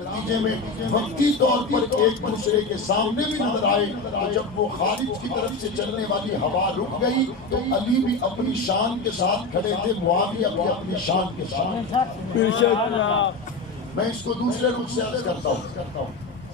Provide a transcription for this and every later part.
نتیجے میں وقتی طور پر ایک دوسرے کے سامنے بھی نظر آئے، تو جب وہ خارج کی طرف سے چلنے والی ہوا رک گئی تو علی بھی اپنی شان کے ساتھ کھڑے تھے، معاویہ بھی اپنی شان کے ساتھ۔ میں اس کو دوسرے رخ سے عرض کرتا ہوں،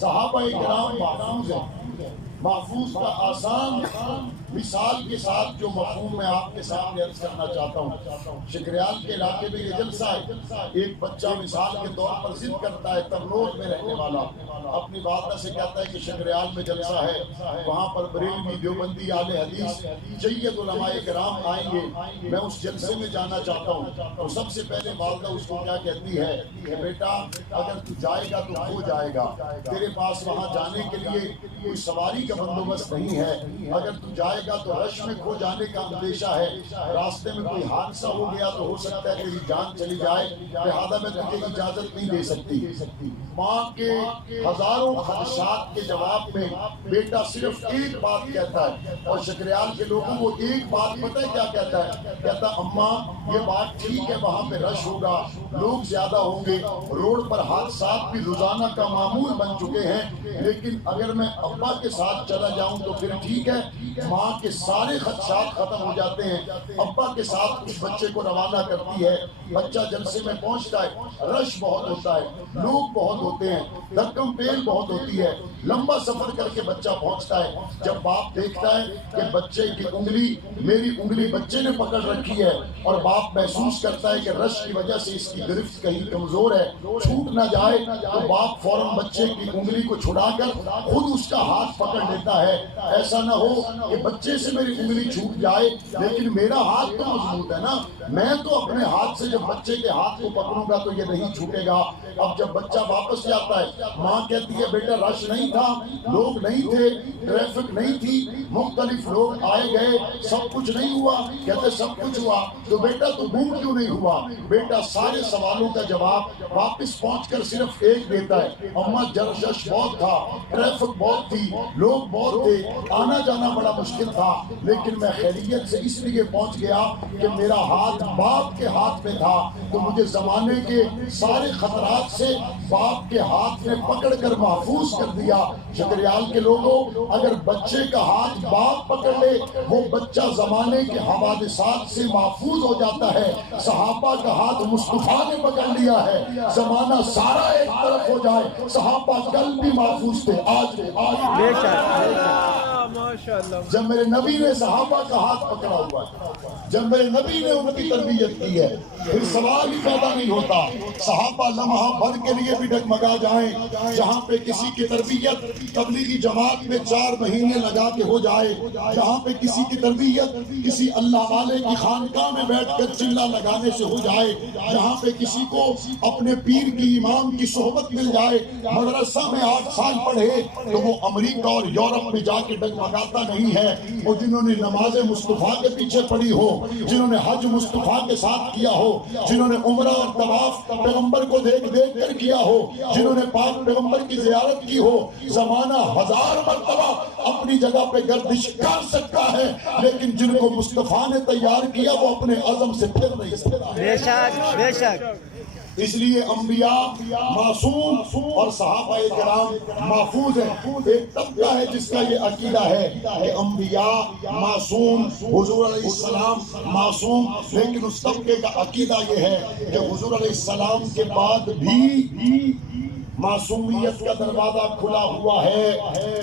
صحابہ کرام محفوظ ہیں، محفوظ کا آسان مثال کے ساتھ جو مفہوم میں آپ کے سامنے عرض کرنا چاہتا ہوں۔ شکریال کے علاقے میں یہ جلسہ ہے، ایک بچہ مثال کے طور پر ضد کرتا ہے، ترنور میں رہنے والا، اپنی والدہ سے کہتا ہے کہ شکریال میں جلسہ ہے، وہاں پر بریلوی دیوبندی اہل حدیث جید علماء کرام آئیں گے، میں اس جلسے میں جانا چاہتا ہوں۔ اور سب سے پہلے والدہ اس کو کیا کہتی ہے کہ بیٹا اگر تو جائے گا تو ہو جائے گا، تیرے پاس وہاں جانے کے لیے کوئی سواری کا بندوبست نہیں ہے، اگر تو جائے گا تو رش میں کھو جانے کا اندیشہ ہے، راستے میں کوئی حادثہ ہو گیا تو ہو سکتا ہے تیری جان چلی جائے، لہذا میں تجھے اجازت نہیں دے سکتی۔ ماں کے ہزاروں خدشات کے جواب میں بیٹا صرف ایک بات کہتا ہے، اور شکریال کے لوگوں کو ایک بات پتہ ہے کیا کہتا ہے؟ کہتا اماں یہ بات ٹھیک ہے، وہاں پہ رش ہوگا، لوگ زیادہ ہوں گے، روڈ پر حادثات بھی روزانہ کا معمول بن چکے ہیں، لیکن اگر میں ابا کے ساتھ چلا جاؤں تو پھر ٹھیک ہے، ماں کے سارے خدشات ختم ہو جاتے ہیں، ابا کے ساتھ اس بچے کو روانہ کرتی ہے، بچہ جلسے میں پہنچتا ہے، رش بہت ہوتا ہے، لوگ بہت ہوتے ہیں، دھکم پیل بہت ہوتی ہے، لمبا سفر کر کے بچہ پہنچتا ہے، جب باپ دیکھتا ہے کہ بچے کی انگلی میری انگلی بچے نے پکڑ رکھی ہے، اور باپ محسوس کرتا ہے کہ رش کی وجہ سے اس کی گرفت کہیں کمزور ہے، چھوٹ نہ جائے، تو باپ فوراً بچے کی انگلی کو چھڑا کر خود اس کا ہاتھ پکڑ لیتا ہے، ایسا نہ ہو کہ بچے سے میری انگلی چھوٹ جائے لیکن میرا ہاتھ تو مضبوط ہے نا، میں تو اپنے ہاتھ سے جب بچے کے ہاتھ کو پکڑوں گا تو یہ نہیں چھوٹے گا۔ اب جب بچہ واپس جاتا ہے، ماں کہتی ہے بیٹا رش نہیں تھا، لوگ نہیں تھے، ٹریفک نہیں تھی، مختلف لوگ آئے گئے، سب کچھ نہیں ہوا؟ کہتے سب کچھ ہوا، تو بیٹا تو گم کیوں نہیں ہوا؟ بیٹا سارے سوالوں کا جواب واپس پہنچ کر صرف ایک دیتا ہے، اماں جرشش بہت تھا، ٹریفک بہت تھی، لوگ بہت تھے، آنا جانا بڑا مشکل تھا، لیکن میں خیریت سے اس لیے پہنچ گیا کہ میرا ہاتھ باپ کے ہاتھ میں تھا، تو مجھے زمانے کے سارے خطرات سے باپ کے ہاتھ نے پکڑ کر محفوظ کر دیا۔ شکریال کے لوگوں اگر بچے کا ہاتھ باپ پکڑ لے، وہ بچہ زمانے کے حوادثات سے محفوظ ہو جاتا ہے۔ صحابہ کا ہاتھ مصطفیٰ نے پکڑ لیا ہے، زمانہ سارا ایک طرف ہو جائے، صحابہ کل بھی محفوظ تھے، آج جب میرے نبی نے صحابہ کا ہاتھ پکڑا ہوا ہے، جب میرے نبی نے ان کی تربیت کی ہے، پھر سوال ہی پیدا نہیں ہوتا۔ صحابہ لمحہ بھر کے لیے بھی ڈگمگا جائیں، جہاں پہ کسی کی تربیت تبلیغی جماعت میں 4 مہینے لگا کے ہو جائے، جہاں پہ کسی کی تربیت کسی اللہ والے کی خانقاہ میں بیٹھ کر چلا لگانے سے ہو جائے، جہاں پہ کسی کو اپنے پیر کی امام کی صحبت مل جائے، مدرسہ میں 8 سال پڑھے، تو وہ امریکہ اور یورپ میں جا کے ڈگمگاتا نہیں ہے۔ وہ جنہوں نے نماز مصطفیٰ کے پیچھے پڑھی ہو، جنہوں نے حج مصطفیٰ کے ساتھ کیا ہو، جنہوں نے عمرہ اور طواف پیغمبر کو دیکھ دیکھ کر کیا ہو، جنہوں نے پاک پیغمبر کی زیارت کی ہو، زمانہ 1000 مرتبہ اپنی جگہ پہ گردش کر سکتا ہے، لیکن جن کو مصطفیٰ نے تیار کیا وہ اپنے عزم سے پھر نہیں سکتا۔ بے شک بے شک۔ اس لیے انبیاء معصوم اور صحابہ کرام محفوظ ہیں۔ ایک طبقہ ہے جس کا یہ عقیدہ ہے کہ انبیاء معصوم، حضور علیہ السلام معصوم، لیکن اس طبقے کا عقیدہ یہ ہے کہ حضور علیہ السلام کے بعد بھی معصومیت کا دروازہ کھلا ہوا ہے۔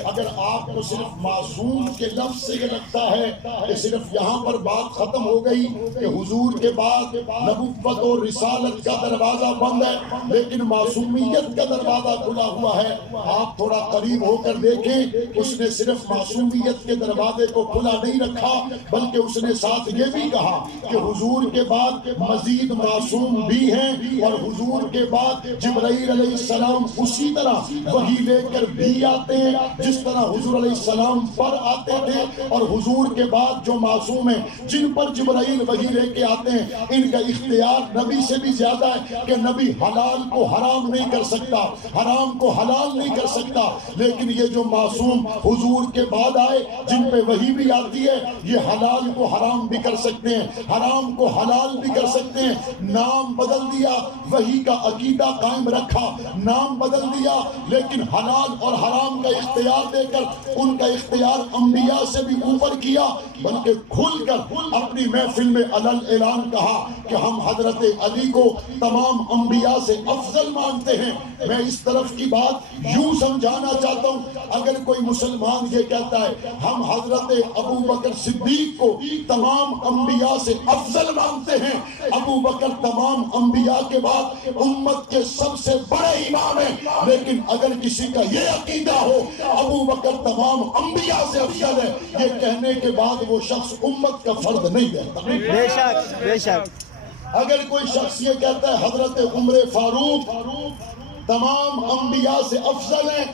اگر آپ کو صرف معصوم کے لفظ سے یہ لگتا ہے کہ صرف یہاں پر بات ختم ہو گئی کہ حضور کے بعد نبوت اور رسالت کا دروازہ بند ہے، لیکن معصومیت کا دروازہ کھلا ہوا ہے، آپ تھوڑا قریب ہو کر دیکھیں، اس نے صرف معصومیت کے دروازے کو کھلا نہیں رکھا، بلکہ اس نے ساتھ یہ بھی کہا کہ حضور کے بعد مزید معصوم بھی ہیں، اور حضور کے بعد جبرائیل علیہ السلام اسی طرح وحی لے کر بھی آتے ہیں جس طرح حضور علیہ السلام پر آتے تھے، اور حضور کے بعد جو معصوم ہیں جن پر جبرائیل وحی لے کے آتے ہیں، ان کا اختیار نبی سے بھی زیادہ ہے کہ نبی حلال کو حرام نہیں کر سکتا، حرام کو حلال نہیں کر سکتا، لیکن یہ جو معصوم حضور کے بعد آئے جن پہ وحی بھی آتی ہے، یہ حلال کو حرام بھی کر سکتے ہیں، حرام کو حلال بھی کر سکتے ہیں۔ نام بدل دیا، وحی کا عقیدہ قائم رکھا، نام نظام بدل دیا، لیکن حلال اور حرام کا اختیار دے کر ان کا اختیار انبیاء سے بھی اوپر کیا، بلکہ کھل کر اپنی محفل میں علل اعلان کہا کہ ہم حضرت علی کو تمام انبیاء سے افضل مانتے ہیں۔ میں اس طرف کی بات یوں سمجھانا چاہتا ہوں، اگر کوئی مسلمان یہ کہتا ہے ہم حضرت ابو بکر صدیق کو تمام انبیاء سے افضل مانتے ہیں، ابو بکر تمام انبیاء کے بعد امت کے سب سے بڑے امام ہیں، لیکن اگر کسی کا یہ عقیدہ ہو ابو بکر تمام انبیاء سے افضل ہے، یہ کہنے کے بعد وہ شخص امت کا فرد نہیں رہتا۔ بے شک بے شک۔ اگر کوئی شخص یہ کہتا ہے حضرت عمر فاروق تمام انبیاء سے افضل ہیں،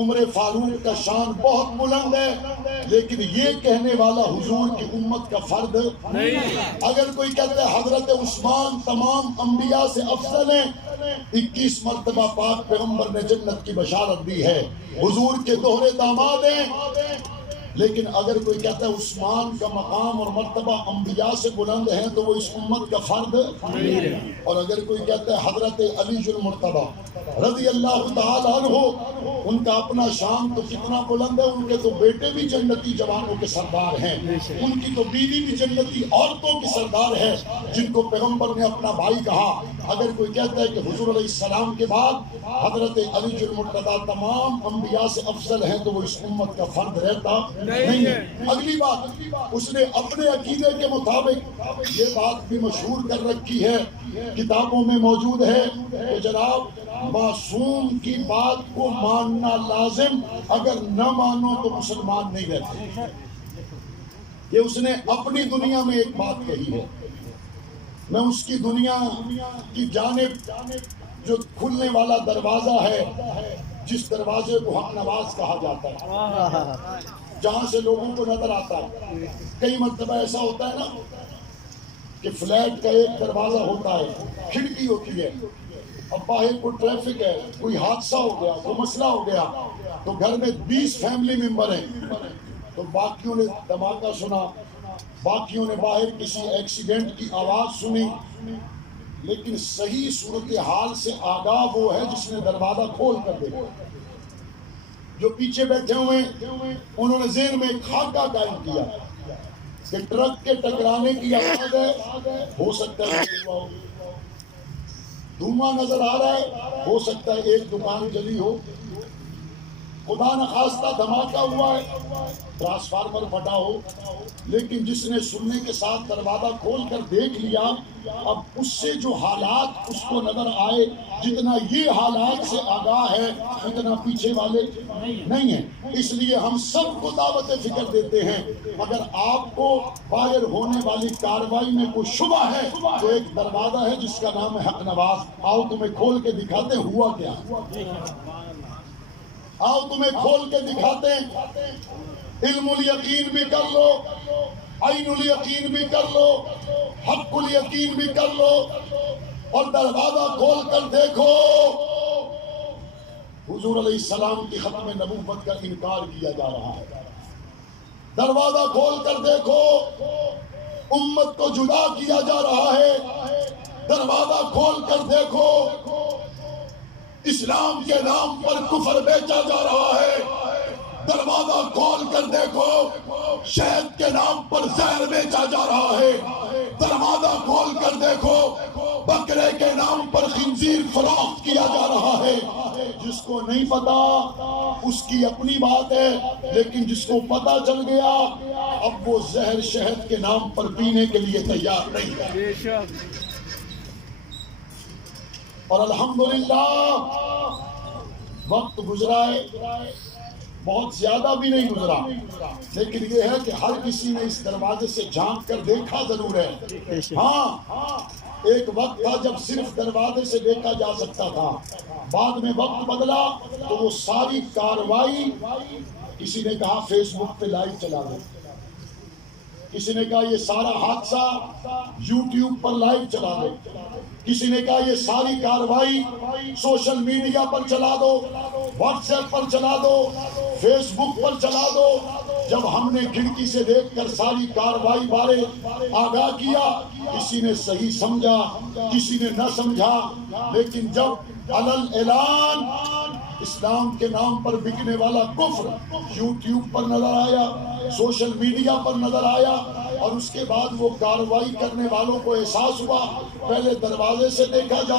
عمر فاروق کا شان بہت بلند ہے، لیکن یہ کہنے والا حضور کی امت کا فرد نہیں۔ اگر کوئی کہتا ہے حضرت عثمان تمام انبیاء سے افضل ہیں، 21 مرتبہ پاک پیغمبر نے جنت کی بشارت دی ہے، حضور کے دوہرے داماد ہیں، لیکن اگر کوئی کہتا ہے عثمان کا مقام اور مرتبہ انبیاء سے بلند ہیں تو وہ اس امت کا فرد نہیں ہے۔ اور اگر کوئی کہتا ہے حضرت علی المرتضی رضی اللہ تعالیٰ عنہ، ان کا اپنا شان تو کتنا بلند ہے، ان کے تو بیٹے بھی جنتی جوانوں کے سردار ہیں، ان کی تو بیوی بھی جنتی عورتوں کی سردار ہے جن کو پیغمبر نے اپنا بھائی کہا۔ اگر کوئی کہتا ہے کہ حضور علیہ السلام کے بعد حضرت علی المرتضی تمام انبیاء سے افضل ہیں تو وہ اس امت کا فرد رہتا نہیں ہے۔ اگلی بات، اس نے اپنے عقیدے کے مطابق یہ بات بھی مشہور کر رکھی ہے، کتابوں میں موجود ہے کہ جناب معصوم کی بات کو ماننا لازم، اگر نہ مانو تو مسلمان نہیں رہتے۔ یہ اس نے اپنی دنیا میں ایک بات کہی ہے، میں اس کی دنیا کی جانب جو کھلنے والا دروازہ ہے، جس دروازے کو حق نواز کہا جاتا ہے، جہاں سے لوگوں کو نظر آتا ہے، کئی مرتبہ ایسا ہوتا ہے نا کہ فلیٹ کا ایک دروازہ ہوتا ہے، کھڑکی ہوتی ہے، اب باہر کوئی ٹریفک ہے، کوئی حادثہ ہو گیا، کوئی مسئلہ ہو گیا، تو گھر میں 20 فیملی ممبر ہیں، تو باقیوں نے دھماکہ سنا، باقیوں نے باہر کسی ایکسیڈنٹ کی آواز سنی، لیکن صحیح صورتحال سے آگاہ وہ ہے جس نے دروازہ کھول کر دیکھا۔ جو پیچھے بیٹھے ہوئے انہوں نے ذہن میں ایک خاکہ قائم کیا کہ ٹرک کے ٹکرانے کی آواز ہے، ہو سکتا ہے دھواں نظر آ رہا ہے، ہو سکتا ہے ایک دکان جلی ہو، خدا نخواستہ دھماکہ ہوا ہے، ٹرانسفارمر پھٹا ہو، لیکن جس نے سننے کے ساتھ دروازہ کھول کر دیکھ لیا، اب اس سے جو حالات اس کو نظر آئے، جتنا یہ حالات سے آگاہ ہے اتنا پیچھے والے نہیں ہیں۔ اس لیے ہم سب کو دعوت فکر دیتے ہیں، اگر آپ کو باہر ہونے والی کارروائی میں کوئی شبہ ہے تو ایک دروازہ ہے جس کا نام ہے حق نواز، آؤ تمہیں کھول کے دکھاتے ہوا کیا، آؤ تمہیں کھول کے دکھاتے ہیں۔ علم الیقین بھی کر لو، عین الیقین بھی کر لو، حق الیقین بھی کر لو، اور دروازہ کھول کر دیکھو حضور علیہ السلام کی ختم نبوت کا انکار کیا جا رہا ہے۔ دروازہ کھول کر دیکھو امت کو جدا کیا جا رہا ہے۔ دروازہ کھول کر دیکھو اسلام کے نام پر کفر بیچا جا رہا ہے۔ دروازہ کھول کر دیکھو شہد کے نام پر زہر بیچا جا رہا ہے۔ دروازہ کھول کر دیکھو بکرے کے نام پر خنزیر فروخت کیا جا رہا ہے۔ جس کو نہیں پتا اس کی اپنی بات ہے، لیکن جس کو پتا چل گیا اب وہ زہر شہد کے نام پر پینے کے لیے تیار نہیں ہے۔ اور الحمدللہ وقت گزرا ہے، بہت زیادہ بھی نہیں گزرا، لیکن یہ ہے کہ ہر کسی نے اس دروازے سے جھانک کر دیکھا ضرور ہے۔ ہاں ایک وقت تھا جب صرف دروازے سے دیکھا جا سکتا تھا، بعد میں وقت بدلا تو وہ ساری کارروائی، کسی نے کہا فیس بک پہ لائیو چلا دو، کسی نے کہا یہ سارا حادثہ یوٹیوب پر لائیو چلا دو، کسی نے کہا یہ ساری کارروائی سوشل میڈیا پر چلا دو، واٹس ایپ پر چلا دو، فیس بک پر چلا دو۔ جب ہم نے کھڑکی سے دیکھ کر ساری کارروائی بارے آگاہ کیا، کسی نے صحیح سمجھا، کسی نے نہ سمجھا، لیکن جب علل اعلان اسلام کے نام پر بکنے والا کفر یوٹیوب پر نظر آیا، سوشل میڈیا پر نظر آیا، اور اس کے بعد وہ کارروائی کرنے والوں کو احساس ہوا، پہلے دروازے سے دیکھا جا